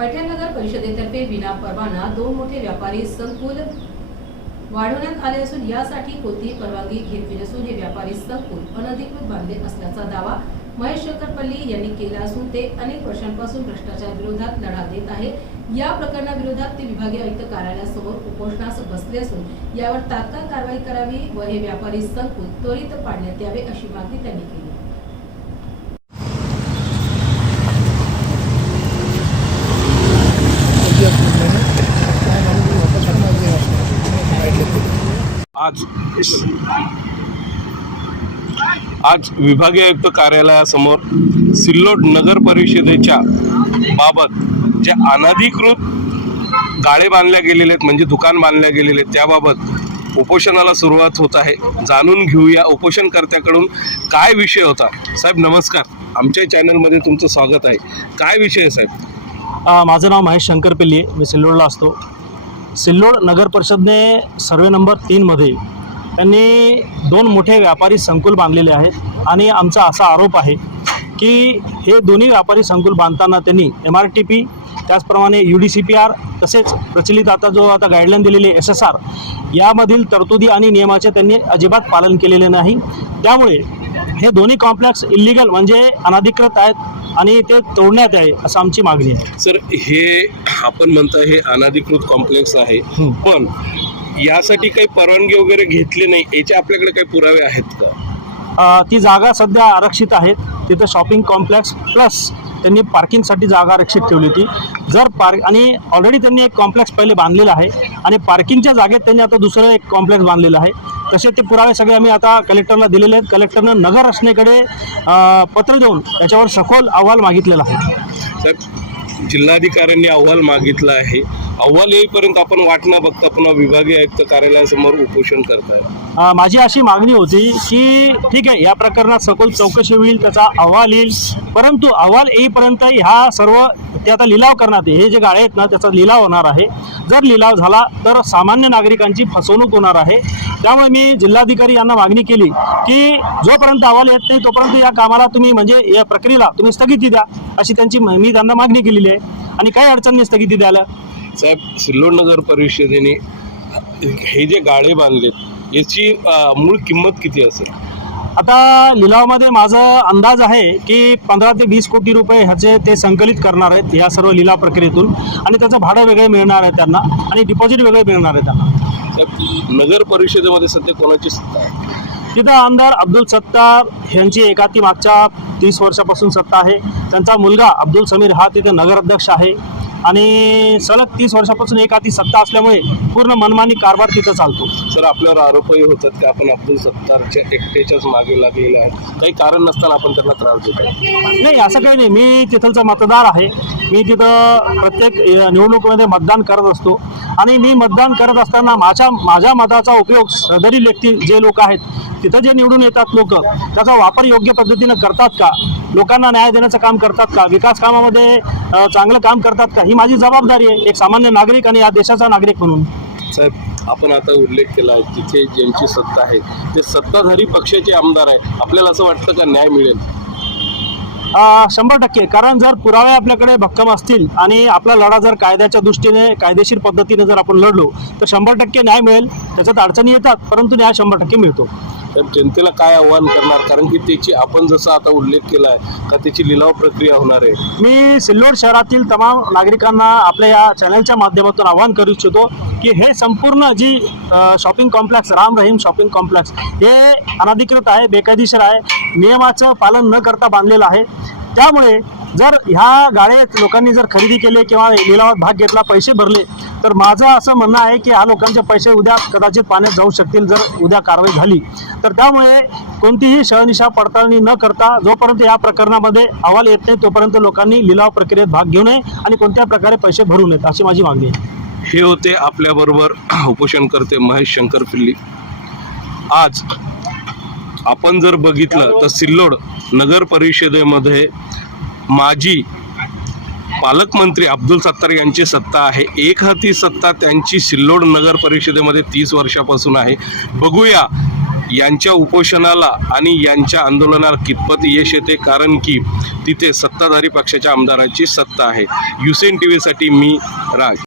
पैठण नगर परिषदेतर्फे विना परवाना 2 मोठे व्यापारी संकुल वाढवण्यात आले असून यासाठी कोणतीही परवानगी घेतली नसून हे व्यापारी संकुल अनधिकृत बांधले असल्याचा दावा महेश शंकरपल्ली यांनी केला असून ते अनेक वर्षांपासून भ्रष्टाचार विरोधात लढा देत आहे। या प्रकरणाविरोधात ते विभागीय आयुक्त कार्यालयासमोर उपोषणास बसले असून यावर तात्काळ कारवाई करावी व हे व्यापारी संकुल त्वरित पाडण्यात यावे अशी मागणी त्यांनी केली। आज विभागीय आयुक्त कार्यालयासमोर सिल्लोड नगर परिषदेच्या बाबत जे अनधिकृत गाळे बांधल्या गेलेले आहेत म्हणजे दुकान बांधल्या गेलेले आहेत त्याबाबत उपोषणाला सुरुवात होत आहे। जाणून घेऊया उपोषणकर्त्याकडून काय विषय होता। साहेब नमस्कार, आमच्या चॅनलमध्ये तुमचं स्वागत आहे। काय विषय आहे साहेब? माझं नाव महेश शंकरपल्ली, मी सिल्लोडला असतो। सिल्लोड नगर परिषदने सर्वे नंबर 3 मध्ये त्यांनी 2 मोठे व्यापारी संकुल बांधलेले आहेत आणि आमचा असा आरोप आहे की हे दोन्ही व्यापारी संकुल बांधताना त्यांनी MRTP त्याचप्रमाणे UDCPR तसेच प्रचलित आता गाईडलाईन दिलेले SSR यामधील तरतुदी आणि नियमाचे त्यांनी अजिबात पालन केलेले नाही। त्यामुळे हे दोन्ही कॉम्प्लेक्स इल्लीगल म्हणजे अनधिकृत आहेत आणि ते तोडण्यात यावे असं आमची मागणी आहे। सर, हे आपण म्हणता हे अनधिकृत कॉम्प्लेक्स आहे, पण यासाठी काही परवानगी वगैरे घेतली नाही, याचे आपल्याकडे काही पुरावे आहेत का? ती जागा सध्या आरक्षित आहेत, तिथं शॉपिंग कॉम्प्लेक्स प्लस त्यांनी पार्किंगसाठी जागा आरक्षित ठेवली होती। आणि ऑलरेडी त्यांनी एक कॉम्प्लेक्स पहिले बांधलेला आहे आणि पार्किंगच्या जागेत त्यांनी आता दुसरं एक कॉम्प्लेक्स बांधलेलं आहे। तसे ते पुरावे सगळे आम्ही आता कलेक्टरला दिलेले आहेत। कलेक्टरनं नगर रचनेकडे पत्र देऊन त्याच्यावर सखोल अहवाल मागितलेला आहे। साहेब, जिल्हाधिकाऱ्यांनी अहवाल मागितला आहे, अहवाल येईपर्यंत आपण वाट न बघता पुन्हा विभागीय आयुक्त कार्यालयासमोर उपोषण करताय। माझी अशी मागणी होती की ठीक आहे, या प्रकरणात सखोल चौकशी होईल, त्याचा अहवाल येईल, परंतु अहवाल येईपर्यंत ह्या सर्व ते आता लिलाव करण्यात हे जे गाळे आहेत ना त्याचा लिलाव होणार आहे। जर लिलाव झाला तर सामान्य नागरिकांची फसवणूक होणार आहे। त्यामुळे मी जिल्हाधिकारी यांना मागणी केली की जोपर्यंत अहवाल येत नाही तोपर्यंत या कामाला तुम्ही म्हणजे या प्रक्रियेला तुम्ही स्थगिती द्या अशी मी त्यांना मागणी केलेली आहे आणि काही अडचणी स्थगिती द्यायला। साहेब, सिल्लोड नगर परिषदेने हे जे गाळे बांधलेत याची मूळ किंमत किती असेल? आता लिलावामध्ये माझा अंदाज आहे की 15 ते 20 कोटी रुपये ह्याचे ते संकलित करणार आहेत या सर्व लिलाव प्रक्रियेतून आणि त्याचं भाडं वेगळे मिळणार आहे त्यांना आणि डिपॉझिट वेगळे मिळणार आहे त्यांना। साहेब, नगर परिषदेमध्ये सध्या कोणाची सत्ता आहे? तिथं आमदार अब्दुल सत्तार यांची एकाती मागच्या 30 वर्षापासून सत्ता आहे। त्यांचा मुलगा अब्दुल समीर हा तिथे नगराध्यक्ष आहे आणि सलग 30 वर्षापासून एकाती सत्ता असल्यामुळे पूर्ण मनमानी कारभार तिथं चालतो। सर, आपल्यावर आरोपही होतात की आपण अब्दुल सत्तारच्या एकट्याच्याच मागे लागलेले आहेत, काही कारण नसताना आपण त्यांना त्रास देतो? नाही, असं काही नाही। मी तिथलचा मतदार आहे, मी तिथं प्रत्येक निवडणुकीमध्ये मतदान करत असतो आणि मी मतदान करत असताना माझ्या मताचा उपयोग सदरील व्यक्ती जे लोक आहेत तिथं जे निवडून येतात लोक त्याचा वापर योग्य पद्धतीनं करतात का, लोकांना न्याय देण्याचं काम करतात का, विकास कामामध्ये चांगलं काम करतात का, ही माझी जबाबदारी आहे एक सामान्य नागरिक आणि या देशाचा नागरिक म्हणून। साहेब, आपण आता उल्लेख केला आहे तिथे ज्यांची सत्ता आहे ते सत्ताधारी पक्षाचे आमदार आहे, आपल्याला असं वाटतं का न्याय मिळेल? 100%, कारण जर पुरावे आपल्याकडे भक्कम असतील आणि आपला लढा जर कायद्याच्या दृष्टीने कायदेशीर पद्धतीने जर आपण लढलो तर 100% न्याय मिळेल। त्याच्यात अडचणी येतात परंतु न्याय 100% मिळतो। जनतेला काय आव्हान करणार, कारण की त्याची आपण जसं आता उल्लेख केला आहे का त्याची लिलाव प्रक्रिया होणार आहे? मी सिल्लोड शहरातील तमाम नागरिकांना आपल्या या चॅनलच्या माध्यमातून आवाहन करू इच्छितो की हे संपूर्ण जी shopping complex Ram Rahim shopping complex हे अनधिकृत आहे, बेकायदेशीर आहे, नियमाचं पालन न करता बांधलेलं आहे। त्यामुळे जर ह्या गाळे लोकांनी जर खरेदी केले किंवा लिलावात भाग घेतला, पैसे भरले तर माझं असं म्हणणं आहे की ह्या लोकांचे पैसे उद्या कदाचित पाण्यात जाऊ शकतील जर उद्या कारवाई झाली तर। त्यामुळे कोणतीही शहनिशा पडताळणी न करता जोपर्यंत या प्रकरणामध्ये अहवाल येत नाही तोपर्यंत लोकांनी लिलाव प्रक्रियेत भाग घेऊ नये आणि कोणत्या प्रकारे पैसे भरू नयेत अशी माझी मागणी आहे। हे होते आपल्याबरोबर उपोषणकर्ते महेश शंकरपल्ली। आज आपण जर बघितलं तर सिल्लोड नगर परिषदेमध्ये माजी पालकमंत्री अब्दुल सत्तार यांची सत्ता आहे, एक हाती सत्ता त्यांची सिल्लोड नगर परिषदेमध्ये 30 वर्षापासून आहे। बघूया यांच्या उपोषणाला आणि यांच्या आंदोलनाला कितपत यश येते, कारण की तिथे सत्ताधारी पक्षाच्या आमदारांची सत्ता आहे. युसेन टीव्हीसाठी मी राज.